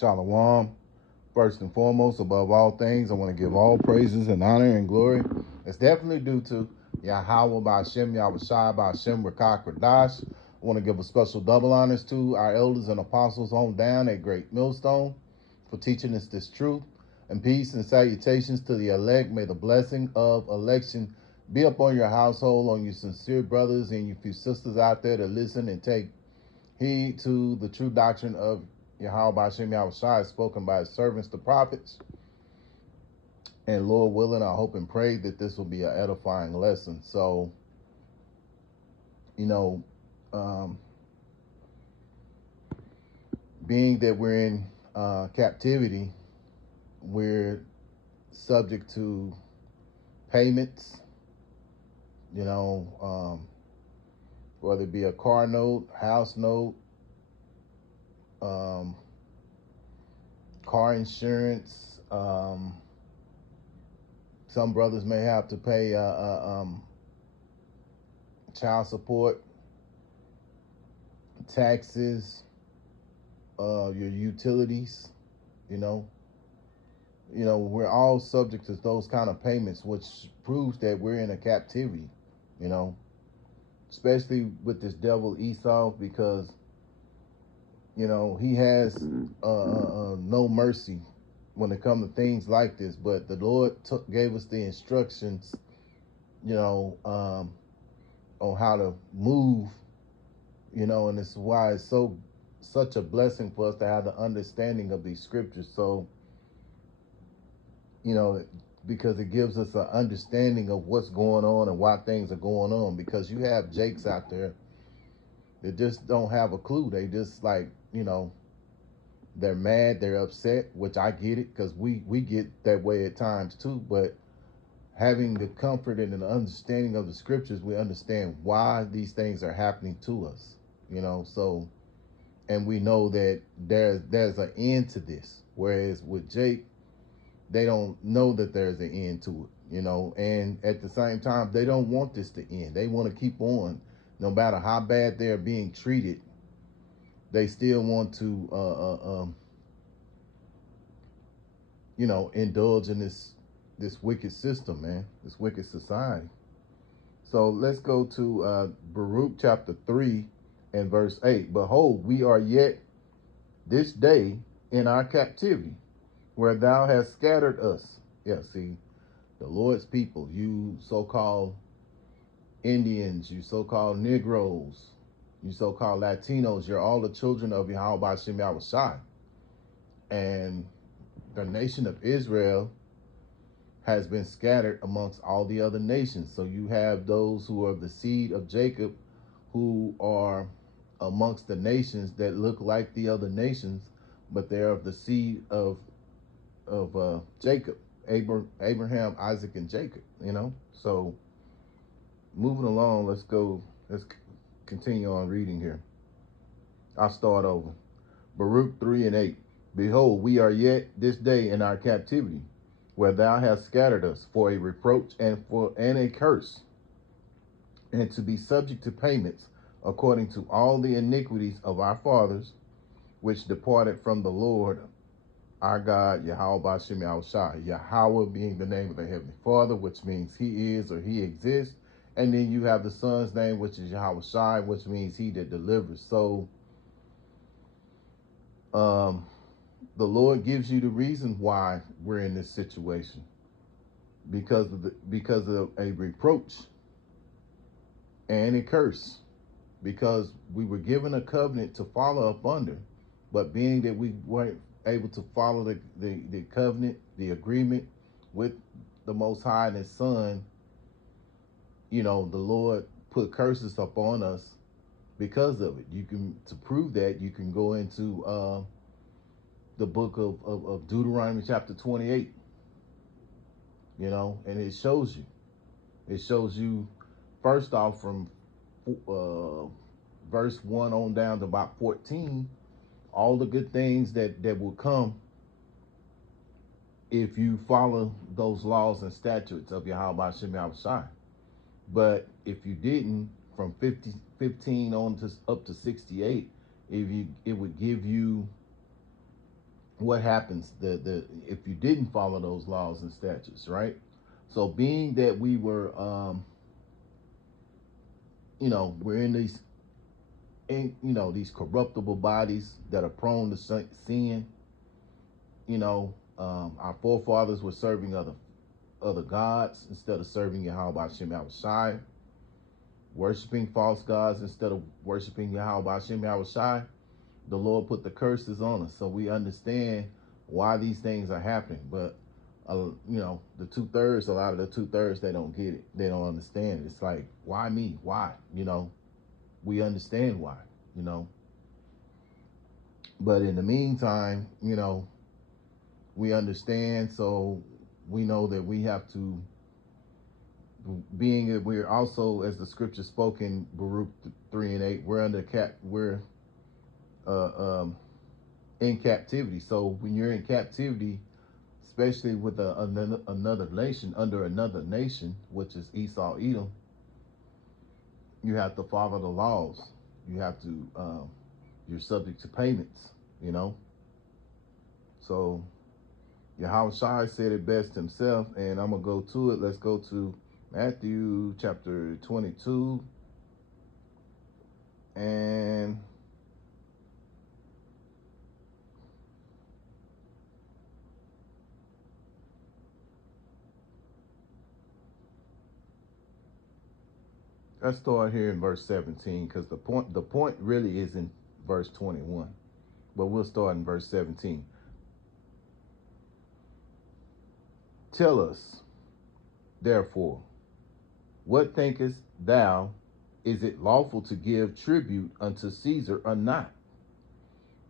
Shalom. First and foremost, above all things, I want to give all praises and honor and glory. It's definitely due to Yahweh Ba'Shem, Yahweh Shai Ba'Shem, Rakak Radash. I want to give a special double honors to our elders and apostles on down at Great Millstone for teaching us this truth. And peace and salutations to the elect. May the blessing of election be upon your household, on your sincere brothers and your few sisters out there to listen and take heed to the true doctrine of Yahweh Ba'Shem Yahweh Shai spoken by his servants, the prophets. And Lord willing, I hope and pray that this will be an edifying lesson. So, you know, um, being that we're in captivity, we're subject to payments, whether it be a car note, house note, um, car insurance. Some brothers may have to pay child support, taxes, your utilities. You know, we're all subject to those kind of payments, which proves that we're in a captivity. You know, especially with this devil Esau, because he has no mercy when it comes to things like this. But the Lord gave us the instructions, on how to move, and it's why it's such a blessing for us to have the understanding of these scriptures. So, because it gives us an understanding of what's going on and why things are going on. Because you have Jakes out there that just don't have a clue. They just they're mad, they're upset, which I get it, because we get that way at times too. But having the comfort and an understanding of the scriptures, we understand why these things are happening to us. So, and we know that there's an end to this. Whereas with Jake, they don't know that there's an end to it, and at the same time, they don't want this to end. They want to keep on, no matter how bad they're being treated. They still want to, indulge in this wicked system, man, this wicked society. So let's go to Baruch chapter 3 and verse 8. Behold, we are yet this day in our captivity, where thou hast scattered us. Yeah, see, the Lord's people, you so-called Indians, you so-called Negroes, you so-called Latinos, you're all the children of Yahweh Ba'Shem Yahweh Shai. And the nation of Israel has been scattered amongst all the other nations. So you have those who are the seed of Jacob, who are amongst the nations that look like the other nations, but they're of the seed of Jacob, Abraham, Isaac, and Jacob. So moving along, let's continue on reading here. I'll start over. Baruch 3 and 8. Behold, we are yet this day in our captivity, where thou hast scattered us for a reproach and a curse, and to be subject to payments according to all the iniquities of our fathers, which departed from the Lord our God, Yahweh Ba'Shem Yahweh Shai. Yahweh being the name of the Heavenly Father, which means he is or he exists. And then you have the Son's name, which is Yahweh Shai, which means he that delivers. So the Lord gives you the reason why we're in this situation. Because of a reproach and a curse. Because we were given a covenant to follow up under. But being that we weren't able to follow the covenant, the agreement with the Most High and his Son, the Lord put curses upon us because of it. To prove that, you can go into the book of Deuteronomy chapter 28, and it shows you. It shows you, first off, from verse 1 on down to about 14, all the good things that will come if you follow those laws and statutes of Yahweh Ba'Shem Yahweh Shai. But if you didn't, from 15 on to up to 68, it would give you what happens if you didn't follow those laws and statutes, right? So being that we were, we're in these corruptible bodies that are prone to sin. Our forefathers were serving other gods instead of serving Yahweh Shem Shai, worshiping false gods instead of worshiping Yahweh Shem Shai. The Lord put the curses on us, so we understand why these things are happening. But the 2/3, a lot of the 2/3, they don't get it. They don't understand it. It's like, why me? Why? We understand why. You know, but in the meantime, we understand. So we know that we have to, being that we're also, as the scripture spoke in Baruch 3:8, we're we're uh, um, in captivity. So when you're in captivity, especially with another nation, under another nation, which is Esau, Edom, you have to follow the laws. You have to, you're subject to payments, you know. So Yahweh Shai said it best himself, and I'm going to go to it. Let's go to Matthew chapter 22, and let's start here in verse 17, because the point really is in verse 21, but we'll start in verse 17. Tell us, therefore, what thinkest thou? Is it lawful to give tribute unto Caesar or not?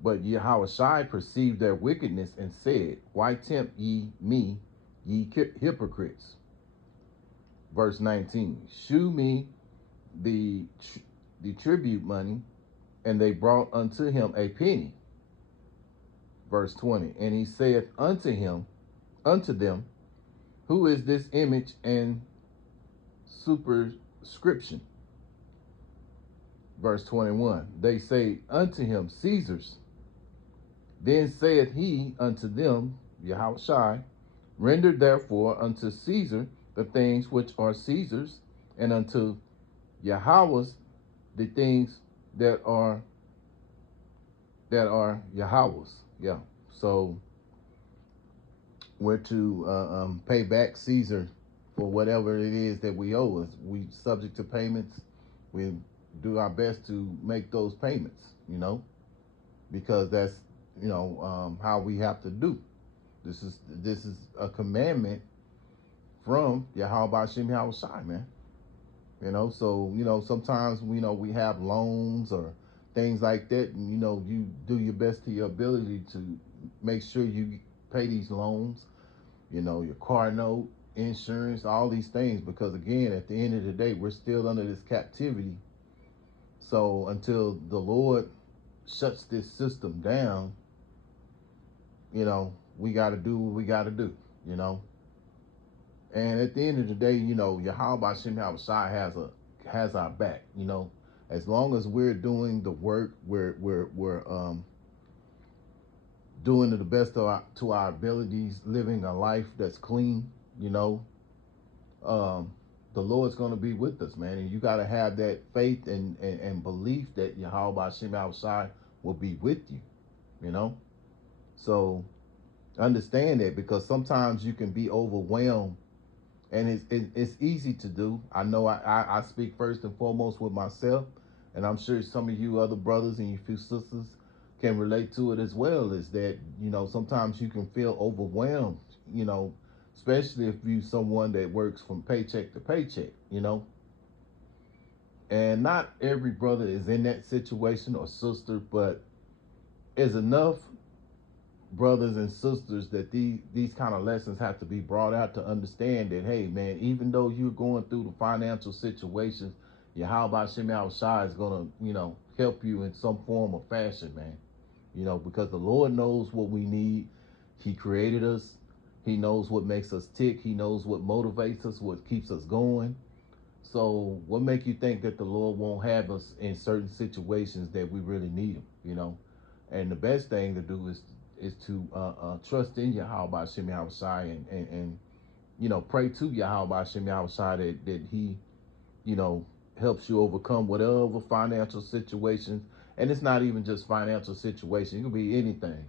But Yahushua perceived their wickedness and said, why tempt ye me, ye hypocrites? Verse 19, shew me the tribute money, and they brought unto him a penny. Verse 20, and he saith unto them, who is this image and superscription? Verse 21, they say unto him, Caesar's. Then saith he unto them, Yahushua, render therefore unto Caesar the things which are Caesar's, and unto Yahweh's the things that are Yahweh's. Yeah. So we're to pay back Caesar for whatever it is that we owe us. We subject to payments. We do our best to make those payments, because that's how we have to do. This is a commandment from Yahweh Shem Shai, man. So sometimes we have loans or things like that, and you do your best to your ability to make sure you pay these loans, your car note, insurance, all these things, because again, at the end of the day, we're still under this captivity. So until the Lord shuts this system down, we got to do what we got to do, And at the end of the day, Yahweh Shem Shai has our back, as long as we're doing the work, we're doing to the best of our abilities, living a life that's clean, the Lord's going to be with us, man. And you got to have that faith and belief that Yahweh Shem Shai will be with you, So understand that, because sometimes you can be overwhelmed, and it's easy to do. I know I speak first and foremost with myself, and I'm sure some of you other brothers and you few sisters can relate to it as well. Is that sometimes you can feel overwhelmed, especially if you someone that works from paycheck to paycheck, and not every brother is in that situation or sister, but there's enough brothers and sisters that these kind of lessons have to be brought out to understand that, hey man, even though you're going through the financial situations, Yahweh Shem Shai is gonna help you in some form or fashion, man. Because the Lord knows what we need. He created us. He knows what makes us tick. He knows what motivates us, what keeps us going. So what make you think that the Lord won't have us in certain situations that we really need him? And the best thing to do is is to trust in Yahweh Shem Yahushai and pray to Yahweh Shem Yahushai that he, you know, helps you overcome whatever financial situations. And it's not even just financial situation. It could be anything,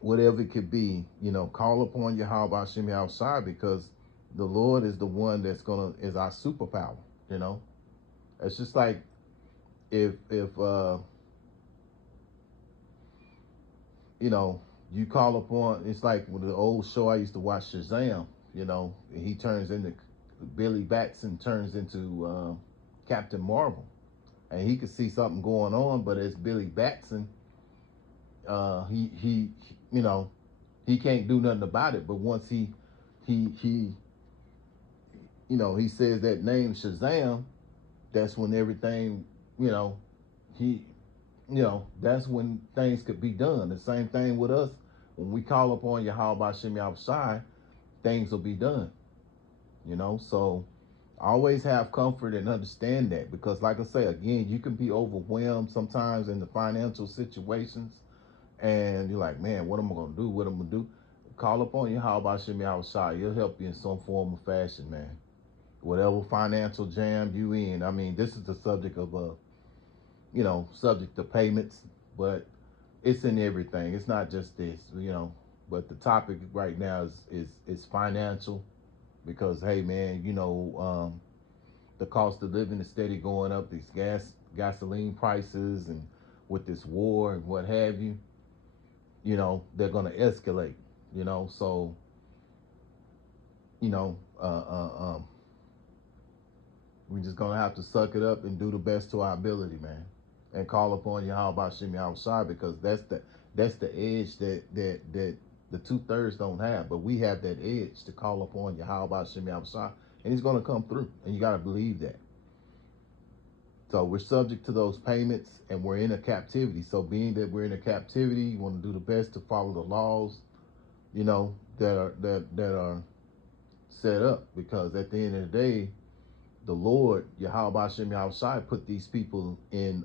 whatever it could be, call upon Yahweh Shem Yahushai, because the Lord is the one is our superpower, It's just like if you call upon, it's like with the old show I used to watch, Shazam, he turns into, Billy Batson turns into Captain Marvel, and he could see something going on, but as Billy Batson, he he can't do nothing about it. But once he he says that name Shazam, that's when everything, he that's when things could be done. The same thing with us. When we call upon Yahweh Shem Yahushai, things will be done. So always have comfort and understand that, because like I say again, you can be overwhelmed sometimes in the financial situations, and you're like, man, what am I gonna do? What am I gonna do? Call upon Yahweh Shem Yahushai. He'll help you in some form or fashion, man. Whatever financial jam you in. I mean, this is the subject of subject to payments, but it's in everything. It's not just this, But the topic right now is financial, because hey, man, the cost of living is steady going up. These gasoline prices, and with this war and what have you, they're gonna escalate. So you know, we're just gonna have to suck it up and do the best to our ability, man, and call upon Yahweh Shem Yahushai, because that's the edge that the 2/3 don't have, but we have that edge to call upon Yahweh Shem Yahushai, and He's gonna come through, and you gotta believe that. So we're subject to those payments, and we're in a captivity. So being that we're in a captivity, you want to do the best to follow the laws, that are set up, because at the end of the day, the Lord, Yahweh Shem Yahushai, put these people in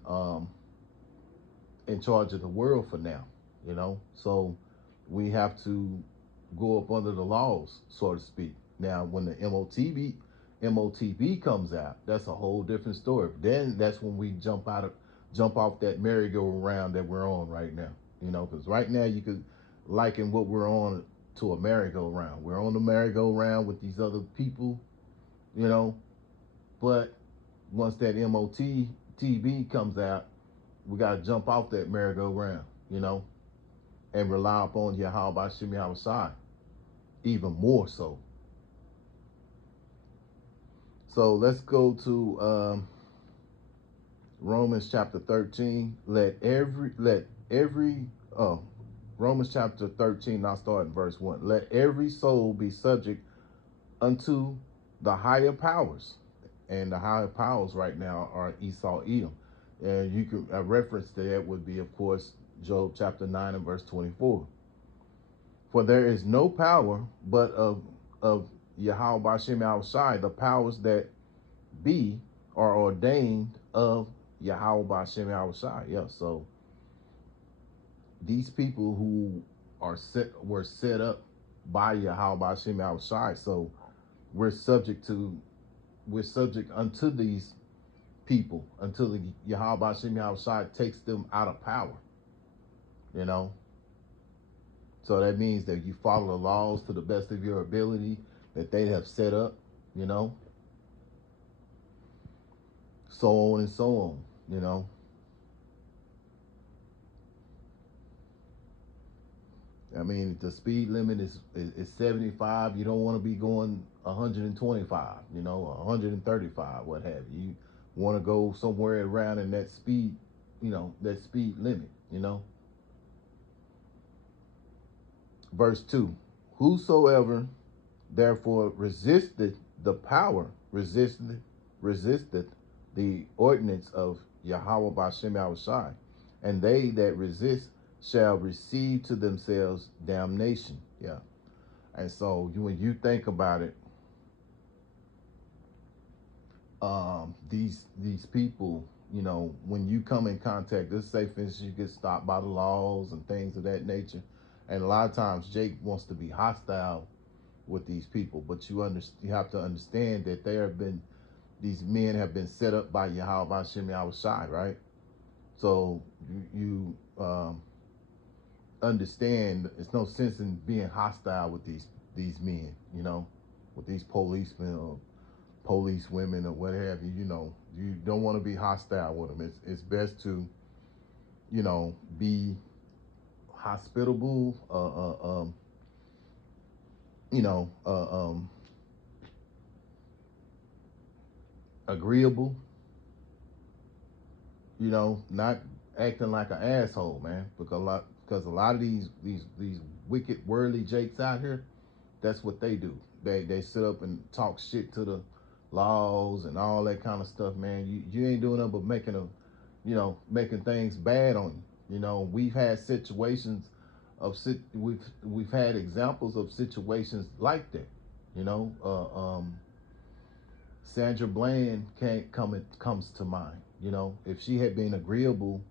charge of the world for now, So we have to go up under the laws, so to speak. Now, when the MOTB comes out, that's a whole different story. Then that's when we jump off that merry-go-round that we're on right now, because right now you could liken what we're on to a merry-go-round. We're on the merry-go-round with these other people, but once that MOTB comes out, we got to jump off that merry-go-round, and rely upon Yahweh Shem Yahushai even more so. So let's go to Romans chapter 13. Romans chapter 13, I'll start in verse 1. Let every soul be subject unto the higher powers. And the higher powers right now are Esau, Edom. And you can, a reference to that would be, of course, Job chapter 9 and verse 24. For there is no power but of Yahweh Shem Yahushai. The powers that be are ordained of Yahweh Shem Yahushai. Yeah, so these people who were set up by Yahweh Shem Yahushai. So we're subject unto these people until the Yahweh Shem Yahushai takes them out of power. So that means that you follow the laws to the best of your ability that they have set up, so on and so on, I mean, the speed limit is 75. You don't want to be going 125, 135, what have you. You want to go somewhere around in that speed, that speed limit, Verse 2, whosoever therefore resisteth the power, resisteth the ordinance of Yahweh Bashem Yahushai, and they that resist shall receive to themselves damnation. Yeah. And so when you think about it, these people, you know, when you come in contact, let's say for instance you get stopped by the laws and things of that nature, and a lot of times Jake wants to be hostile with these people, but you have to understand that these men have been set up by Yahweh Hashem Yahushai, right? So you understand it's no sense in being hostile with these men, you know, with these policemen or police women or what have you. You know, you don't want to be hostile with them. It's best to, you know, be hospitable, you know, agreeable, you know, not acting like an asshole, man. Because a lot of these wicked worldly jakes out here, that's what they do. They sit up and talk shit to the laws and all that kind of stuff, man. You ain't doing nothing but making things bad on you. You know, we've had situations we've had examples of situations like that. You know, Sandra Bland comes to mind. You know, if she had been agreeable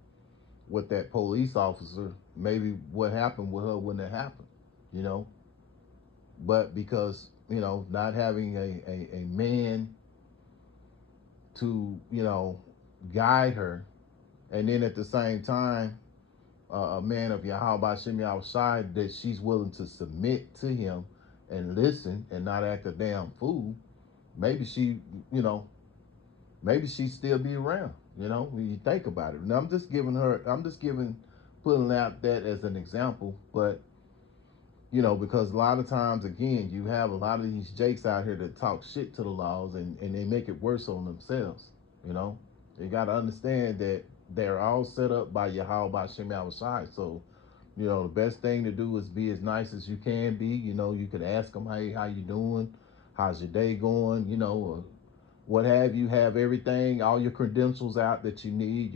with that police officer, maybe what happened with her wouldn't have happened. You know, but because, you know, not having a man to, you know, guide her, and then at the same time a man of Yahweh Shem Yahushai, that she's willing to submit to him and listen and not act a damn fool, maybe she, you know, maybe she'd still be around, you know, when you think about it. And putting out that as an example. But you know, because a lot of times, again, you have a lot of these jakes out here that talk shit to the laws, and they make it worse on themselves. You know, you got to understand that they're all set up by Yahweh by Shem Yahushai. So, you know, the best thing to do is be as nice as you can be. You know, you could ask them, hey, how you doing? How's your day going? You know, or what have you. Have everything, all your credentials out that you need,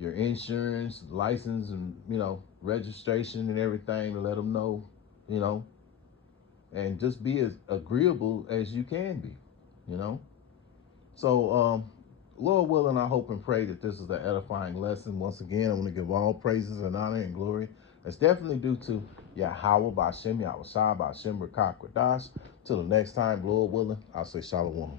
your insurance, license, and, you know, registration and everything, to let them know, you know, and just be as agreeable as you can be, you know. So, Lord willing, I hope and pray that this is an edifying lesson. Once again, I want to give all praises and honor and glory. It's definitely due to Yahweh B'Shem Yahushua B'Shem Rakak Radash. Till the next time, Lord willing, I'll say Shalom.